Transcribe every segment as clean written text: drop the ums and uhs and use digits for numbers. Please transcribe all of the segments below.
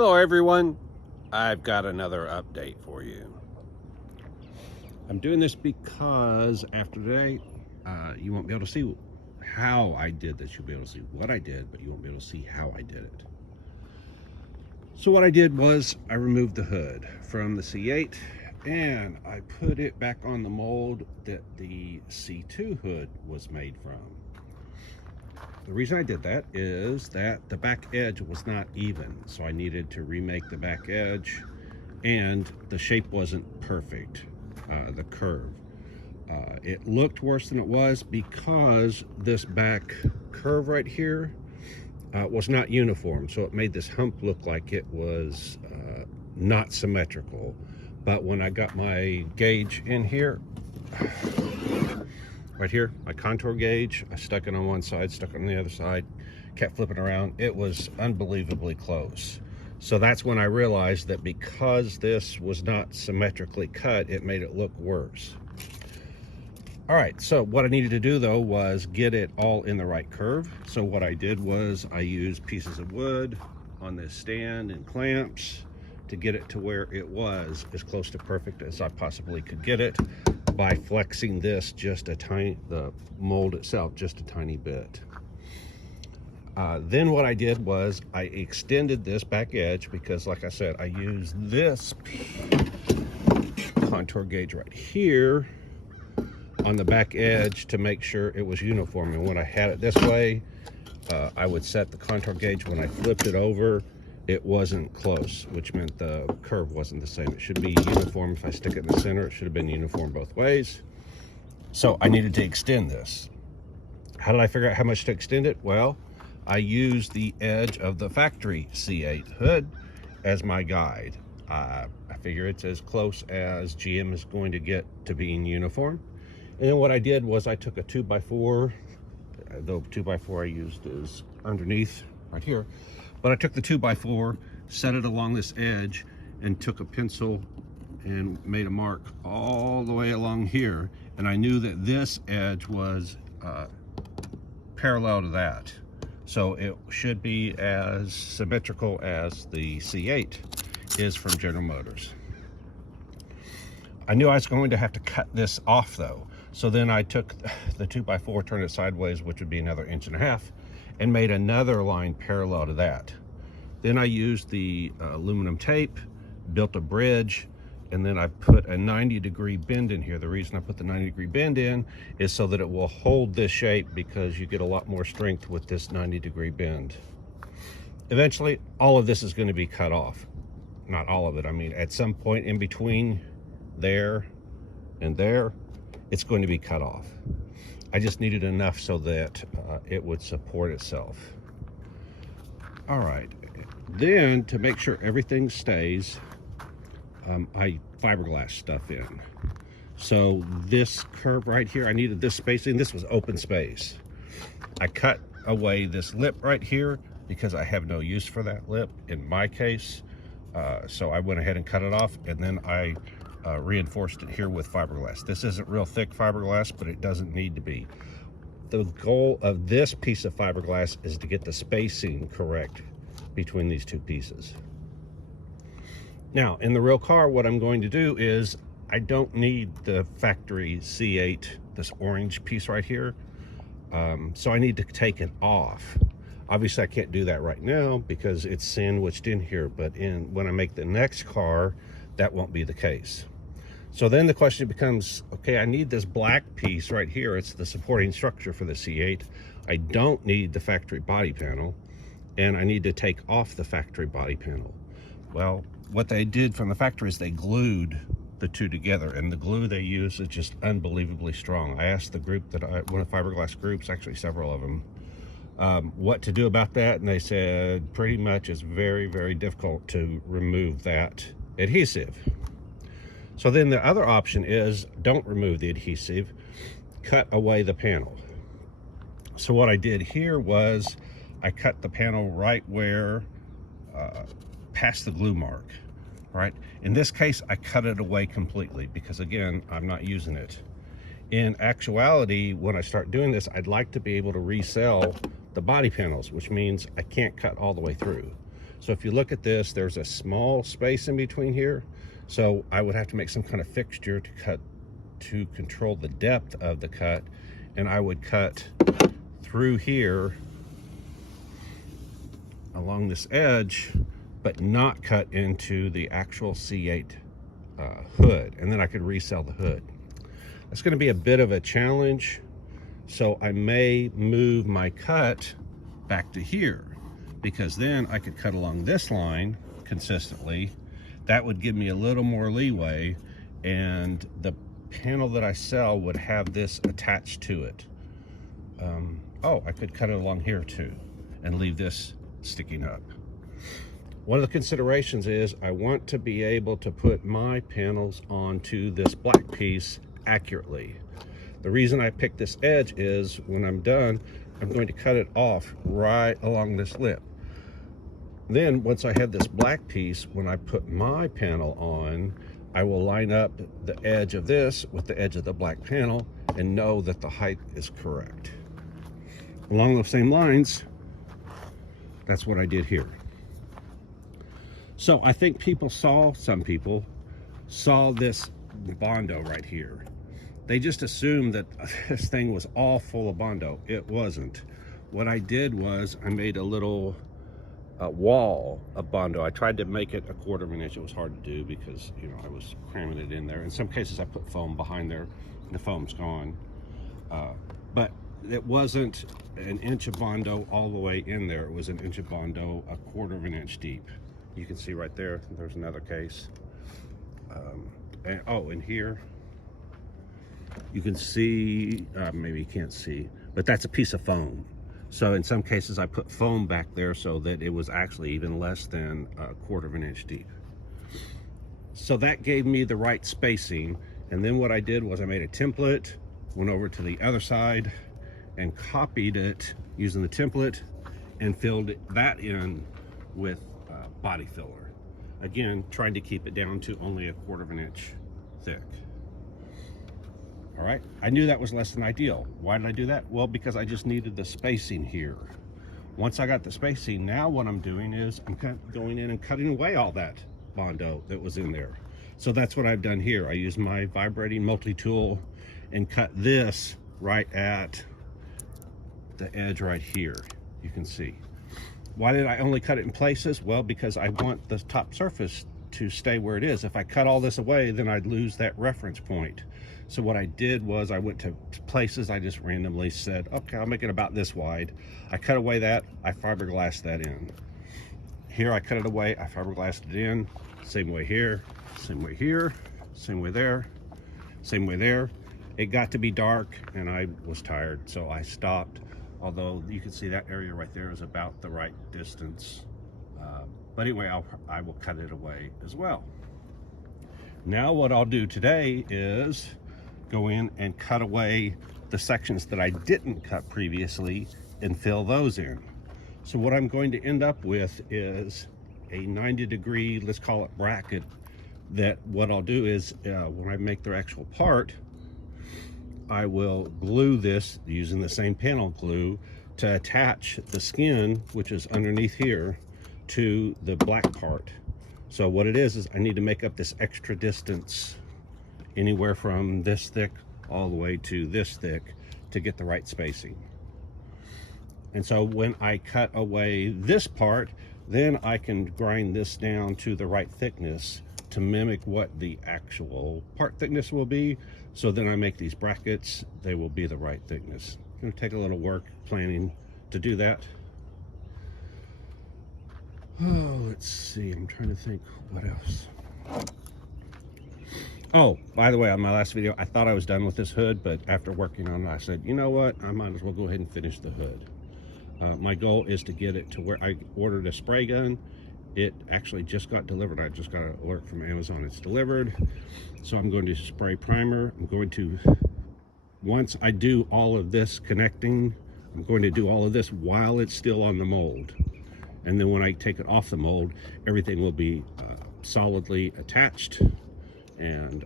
Hello everyone, I've got another update for you. I'm doing this because after today, you won't be able to see how I did this. You'll be able to see what I did, but you won't be able to see how I did it. So what I did was I removed the hood from the C8 and I put it back on the mold that the C2 hood was made from. The reason I did that is that the back edge was not even, so I needed to remake the back edge, and the shape wasn't perfect, the curve. It looked worse than it was because this back curve right here was not uniform, so it made this hump look like it was not symmetrical. But when I got my gauge in here, right here, my contour gauge, I stuck it on one side, stuck it on the other side, kept flipping around. It was unbelievably close. So that's when I realized that because this was not symmetrically cut, it made it look worse. All right, so what I needed to do though was get it all in the right curve. So what I did was I used pieces of wood on this stand and clamps to get it to where it was as close to perfect as I possibly could get it, by flexing this just a tiny, the mold itself just a tiny bit. Then what I did was I extended this back edge because, like I said, I used this contour gauge right here on the back edge to make sure it was uniform. And when I had it this way, I would set the contour gauge. When I flipped it over, it wasn't close, which meant the curve wasn't the same. It should be uniform. If I stick it in the center, it should have been uniform both ways. So I needed to extend this. How did I figure out how much to extend it? Well, I used the edge of the factory C8 hood as my guide. I figure it's as close as GM is going to get to being uniform. And then what I did was I took a 2x4, the 2x4 I used is underneath right here. But I took the 2x4, set it along this edge, and took a pencil and made a mark all the way along here. And I knew that this edge was parallel to that. So it should be as symmetrical as the C8 is from General Motors. I knew I was going to have to cut this off though. So then I took the 2x4, turned it sideways, which would be another 1.5 inches, and made another line parallel to that. Then I used the aluminum tape, built a bridge, and then I put a 90-degree bend in here. The reason I put the 90-degree bend in is so that it will hold this shape, because you get a lot more strength with this 90-degree bend. Eventually, all of this is going to be cut off. Not all of it. I mean, at some point in between there and there, it's going to be cut off. I just needed enough so that it would support itself. All right, then to make sure everything stays, I fiberglass stuff in. So this curve right here, I needed this spacing. This was open space. I cut away this lip right here because I have no use for that lip in my case. So I went ahead and cut it off, and then I reinforced it here with fiberglass. This isn't real thick fiberglass, but it doesn't need to be. The goal of this piece of fiberglass is to get the spacing correct between these two pieces. Now, in the real car, what I'm going to do is I don't need the factory C8, this orange piece right here. So I need to take it off. Obviously, I can't do that right now because it's sandwiched in here, but when I make the next car, that won't be the case. So then the question becomes, okay, I need this black piece right here. It's the supporting structure for the C8. I don't need the factory body panel, and I need to take off the factory body panel. Well, what they did from the factory is they glued the two together, and the glue they use is just unbelievably strong. I asked the group one of the fiberglass groups, actually several of them, what to do about that, and they said pretty much it's very, very difficult to remove that adhesive. So then the other option is don't remove the adhesive, cut away the panel. So what I did here was I cut the panel right where past the glue mark, right? In this case, I cut it away completely because, again, I'm not using it. In actuality, when I start doing this, I'd like to be able to resell the body panels, which means I can't cut all the way through. So if you look at this, there's a small space in between here. So I would have to make some kind of fixture to control the depth of the cut. And I would cut through here along this edge, but not cut into the actual C8 hood. And then I could resell the hood. That's going to be a bit of a challenge. So I may move my cut back to here, because then I could cut along this line consistently. That would give me a little more leeway, and the panel that I sell would have this attached to it. Oh, I could cut it along here too and leave this sticking up. One of the considerations is I want to be able to put my panels onto this black piece accurately. The reason I picked this edge is when I'm done, I'm going to cut it off right along this lip. Then once I have this black piece, when I put my panel on, I will line up the edge of this with the edge of the black panel and know that the height is correct. Along those same lines, that's what I did here. So I think some people saw this bondo right here. They just assumed that this thing was all full of bondo. It wasn't. What I did was I made a little wall of bondo. I tried to make it 1/4 of an inch. It was hard to do because, you know, I was cramming it in there. In some cases I put foam behind there and the foam's gone. But it wasn't an inch of bondo all the way in there. It was an inch of bondo 1/4 of an inch deep. You can see right there, there's another case. And here, you can see, maybe you can't see, but that's a piece of foam. So in some cases I put foam back there so that it was actually even less than 1/4 of an inch deep. So that gave me the right spacing. And then what I did was I made a template, went over to the other side and copied it using the template and filled that in with body filler. Again, trying to keep it down to only 1/4 of an inch thick. All right, I knew that was less than ideal. Why did I do that? Well, because I just needed the spacing here. Once I got the spacing, now what I'm doing is I'm going in and cutting away all that bondo that was in there. So that's what I've done here. I used my vibrating multi-tool and cut this right at the edge right here. You can see. Why did I only cut it in places? Well, because I want the top surface to stay where it is. If I cut all this away, then I'd lose that reference point. So what I did was I went to places I just randomly said, okay, I'll make it about this wide. I cut away that, I fiberglassed that in. Here I cut it away, I fiberglassed it in. Same way here, same way here, same way there, same way there. It got to be dark and I was tired, so I stopped. Although you can see that area right there is about the right distance. But anyway, I will cut it away as well. Now what I'll do today is go in and cut away the sections that I didn't cut previously and fill those in. So what I'm going to end up with is a 90-degree, let's call it bracket, that what I'll do is when I make the actual part, I will glue this using the same panel glue to attach the skin, which is underneath here, to the black part. So what it is I need to make up this extra distance, anywhere from this thick all the way to this thick, to get the right spacing. And so when I cut away this part, then I can grind this down to the right thickness to mimic what the actual part thickness will be. So then I make these brackets, they will be the right thickness. It's gonna take a little work planning to do that. Oh, let's see, I'm trying to think what else. Oh, by the way, on my last video, I thought I was done with this hood, but after working on it, I said, you know what, I might as well go ahead and finish the hood. My goal is to get it to where I ordered a spray gun. It actually just got delivered. I just got an alert from Amazon, it's delivered. So I'm going to spray primer. I'm going to, once I do all of this connecting, I'm going to do all of this while it's still on the mold. And then when I take it off the mold, everything will be solidly attached, and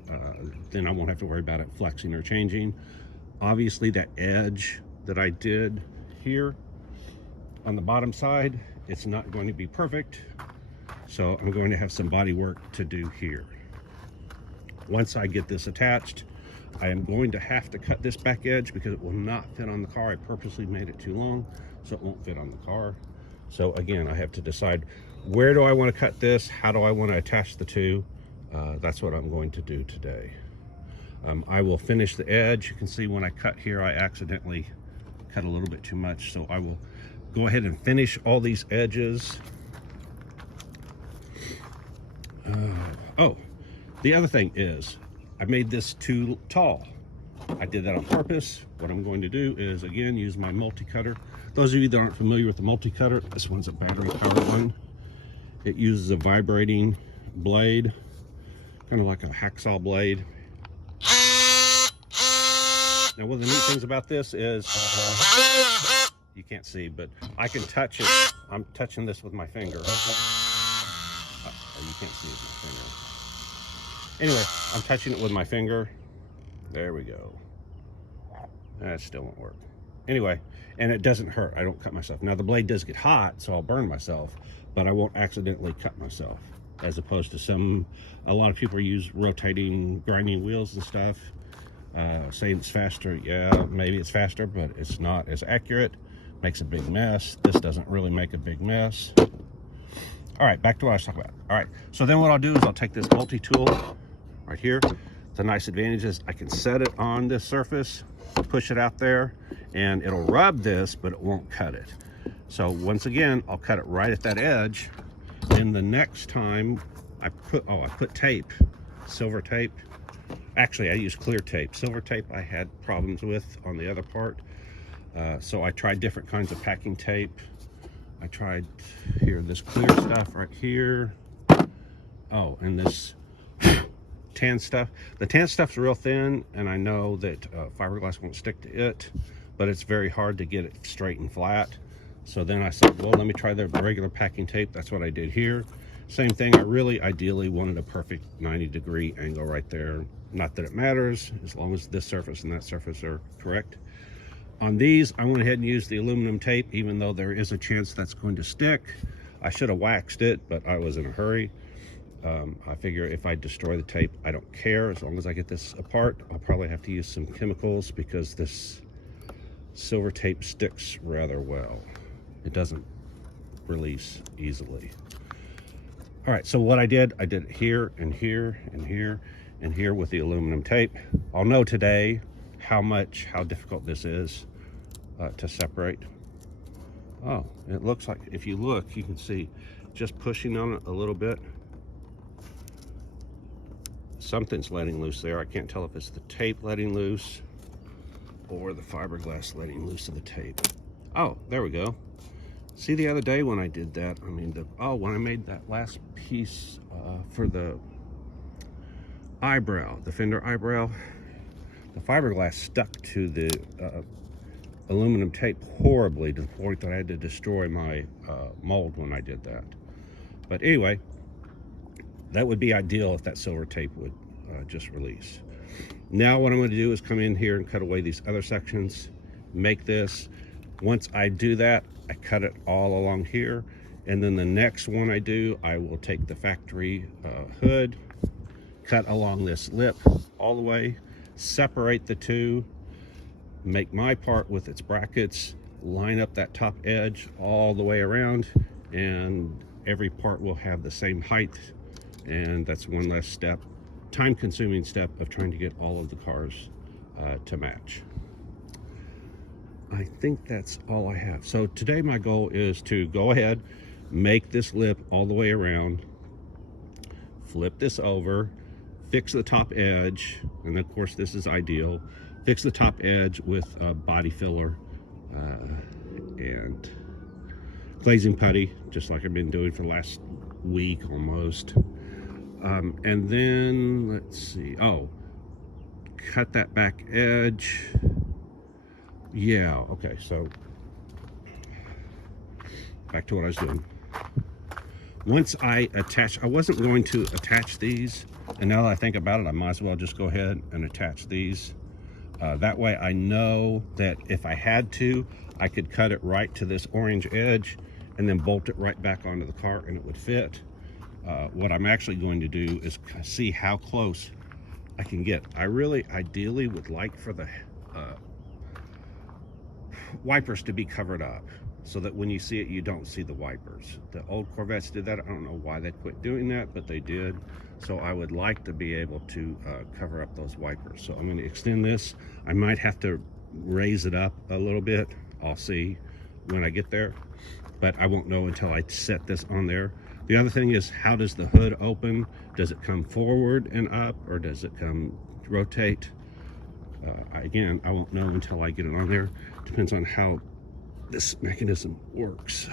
then I won't have to worry about it flexing or changing. Obviously that edge that I did here on the bottom side It's not going to be perfect, so I'm going to have some body work to do here. Once I get this attached, I am going to have to cut this back edge because it will not fit on the car. I purposely made it too long so it won't fit on the car. So again, I have to decide, where do I want to cut this? How do I want to attach the two? That's what I'm going to do today. I will finish the edge. You can see when I cut here, I accidentally cut a little bit too much. So I will go ahead and finish all these edges. Oh, the other thing is, I made this too tall. I did that on purpose. What I'm going to do is, again, use my multi-cutter. Those of you that aren't familiar with the multi-cutter, this one's a battery-powered one. It uses a vibrating blade, kind of like a hacksaw blade. Now, one of the neat things about this is, you can't see, but I can touch it. I'm touching this with my finger. You can't see it with my finger. Anyway, I'm touching it with my finger. There we go. That still won't work. Anyway, and it doesn't hurt. I don't cut myself. Now, the blade does get hot, so I'll burn myself, but I won't accidentally cut myself, as opposed to a lot of people use rotating, grinding wheels and stuff, saying it's faster. Yeah, maybe it's faster, but it's not as accurate. Makes a big mess. This doesn't really make a big mess. All right, back to what I was talking about. All right, so then what I'll do is I'll take this multi-tool right here. The nice advantage is I can set it on this surface, push it out there, and it'll rub this, but it won't cut it. So once again, I'll cut it right at that edge. And the next time I put tape, silver tape. Actually, I use clear tape. Silver tape I had problems with on the other part. So I tried different kinds of packing tape. I tried here, this clear stuff right here. Oh, and this tan stuff. The tan stuff's real thin, and I know that fiberglass won't stick to it, but it's very hard to get it straight and flat. So then I said, well, let me try the regular packing tape. That's what I did here. Same thing. I really ideally wanted a perfect 90-degree angle right there. Not that it matters, as long as this surface and that surface are correct. On these, I went ahead and used the aluminum tape, even though there is a chance that's going to stick. I should have waxed it, but I was in a hurry. I figure if I destroy the tape, I don't care. As long as I get this apart, I'll probably have to use some chemicals because this silver tape sticks rather well. It doesn't release easily. All right, so what I did it here and here and here and here with the aluminum tape. I'll know today how difficult this is to separate. Oh, it looks like, if you look, you can see just pushing on it a little bit, something's letting loose there. I can't tell if it's the tape letting loose or the fiberglass letting loose of the tape. Oh, there we go. See, the other day when I did that, I mean, when I made that last piece for the eyebrow, the fender eyebrow, the fiberglass stuck to the aluminum tape horribly, to the point that I had to destroy my mold when I did that. But anyway, that would be ideal if that silver tape would just release. Now what I'm going to do is come in here and cut away these other sections, make this. Once I do that, I cut it all along here, and then the next one I do, I will take the factory hood, cut along this lip all the way, separate the two, make my part with its brackets, line up that top edge all the way around, and every part will have the same height. And that's one less step, time-consuming step of trying to get all of the cars to match. I think that's all I have. So today my goal is to go ahead, make this lip all the way around, flip this over, fix the top edge, and of course this is ideal, fix the top edge with a body filler and glazing putty, just like I've been doing for the last week almost. And then let's see, cut that back edge. Yeah, okay, so back to what I was doing. Once I wasn't going to attach these, and now that I think about it, I might as well just go ahead and attach these. That way I know that if I had to, I could cut it right to this orange edge and then bolt it right back onto the car and it would fit. What I'm actually going to do is see how close I can get. I really ideally would like for the wipers to be covered up so that when you see it, you don't see the wipers. The old Corvettes did that. I don't know why they quit doing that, but they did. So I would like to be able to cover up those wipers. So I'm going to extend this. I might have to raise it up a little bit. I'll see when I get there, but I won't know until I set this on there. The other thing is, how does the hood open? Does it come forward and up, or does it come rotate? Again, I won't know until I get it on there. Depends on how this mechanism works.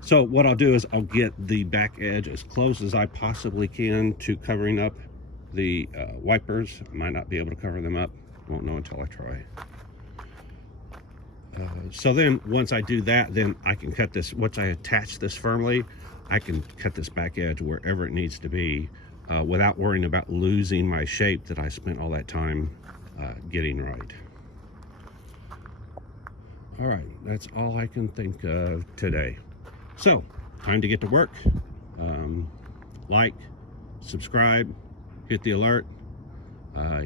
So what I'll do is I'll get the back edge as close as I possibly can to covering up the wipers. I might not be able to cover them up. Won't know until I try. So then once I do that, then I can cut this. Once I attach this firmly, I can cut this back edge wherever it needs to be without worrying about losing my shape that I spent all that time getting right. All right, that's all I can think of today. So, time to get to work. Like, subscribe, hit the alert,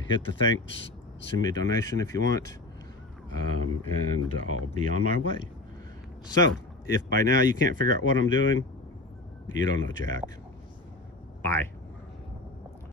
hit the thanks, send me a donation if you want, and I'll be on my way. So, if by now you can't figure out what I'm doing, you don't know Jack. Bye.